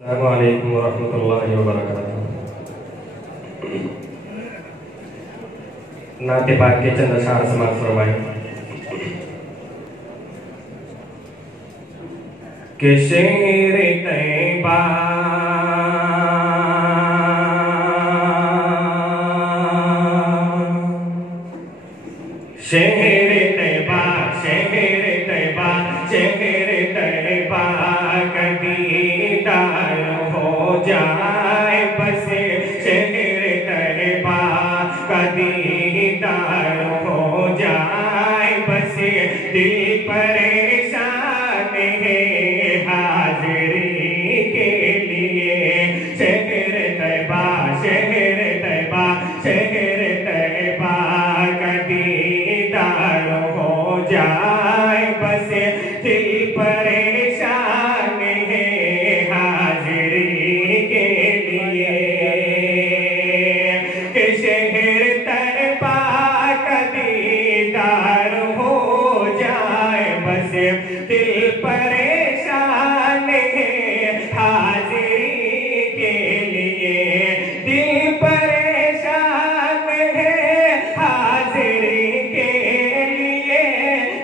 अस्सलामु अलैकुम वरहमतुल्लाहि वबरकातुहू। नाते पाक के चंद अशआर समाअत फरमाएं कि शेर तैबा शहर तैबा शहर तैबा शहर तैबा कदीदार हो जाए बस शहर तैबा कदीदार हो जाए बस दिल परेशान है हाजिरी के लिए शहर तैबा शहर तैबा शहर तैबा कदीदार हो जाए बस दिल परेशान है हाजिरी के लिए कि शहर तैबा कदीदार हो जाए बस दिल परेशान है हाजिरी के लिए दिल परेशान है हाजिरी के लिए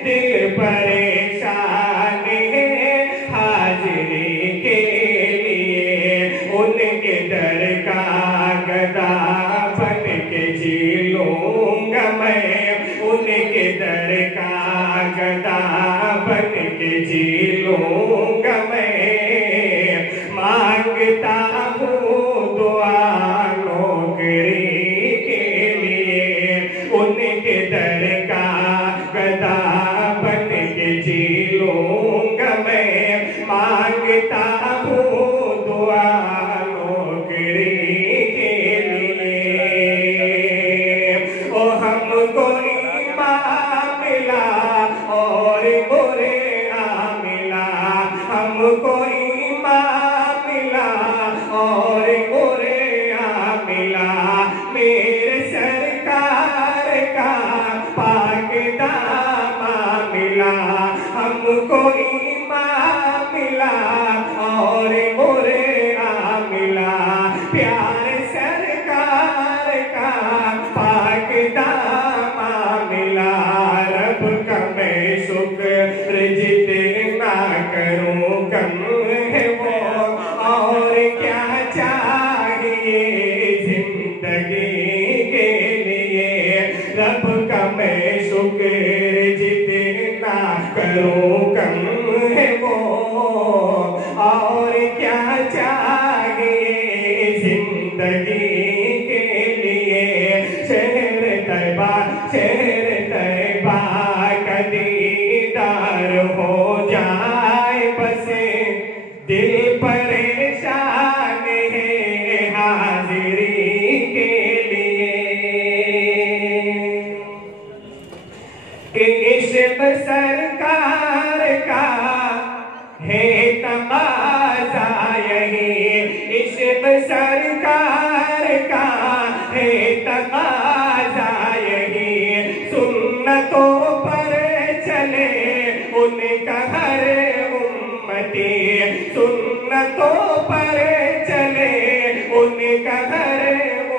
दिल परेशान है हाजिरी के लिए उनके दर का गदा बन के जी लूंगा मैं उनके दर का गदा बन के जी लूंगा मैं मांगता हूँ दुआ नौकरी के लिए उनके दर का गदा बन के जी लूंगा मैं मांगता हूँ दुआ नौकरी के लिए ओ हमको ईमान मिला और बुरे मिला हमको ईमान मिला और बुरे मिला मेरे सरकार का पाक दामा मिला हमको ईमान मिला और बुरे मिला प्यार सरकार का पाक दामा मिला रब का मैं शुक्र जितना करूं कम है वो और क्या चाहिए जिंदगी के लिए रब का मैं शुक्र जितना करूं कम है वो और क्या चाहिए जिंदगी के लिए शहर तैबा कदीदार हो जाए बस दिल परेशान है हाजिरी के लिए कि इश्क सरकार का है तकाज़ा यही इश्क सरकार का है तकाज़ा यही सुन्नतों पर चले उनका हर उम्मती सुन्नतों पर चले उनका हर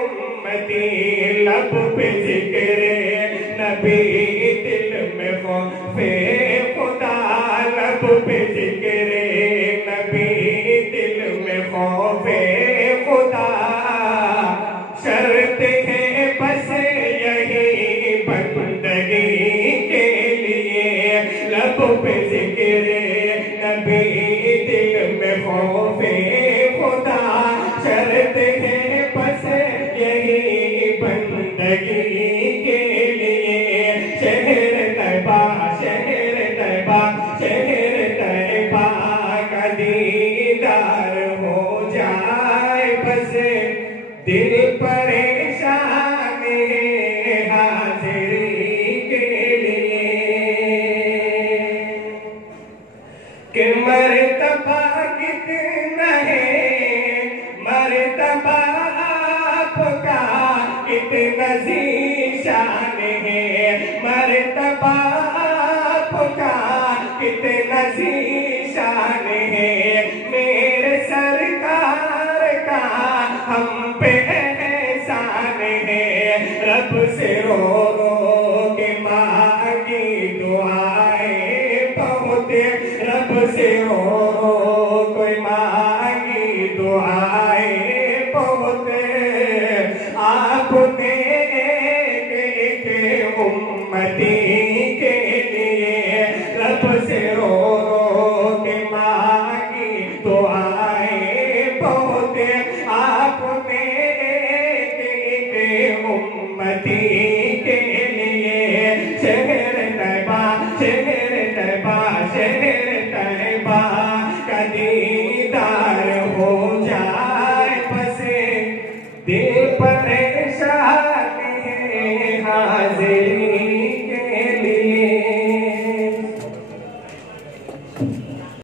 उम्मती लब पे जिक्रे नबी दिल में खौफे खुदा लब पे जिक्रे नबी दिल में खौफे खुदा शर्त है बस यही बंदगी के लिए लब पे जिक्रे नबी दिल में खौफे खुदा शर्त है बस यही बंदगी के लिए शहर तैबा कदीदार हो जाए बस दिल परेशान है हाजिरी के लिए कि मर्तबा कितना है मर्तबा आपका कितना ज़ीशान है मर्तबा आपका कितना ज़ीशान है मेरे सरकार तो आए बहुत आपने एक उम्मती के लिए। शहर तैबा, शहर तैबा, शहर तैबा का दीन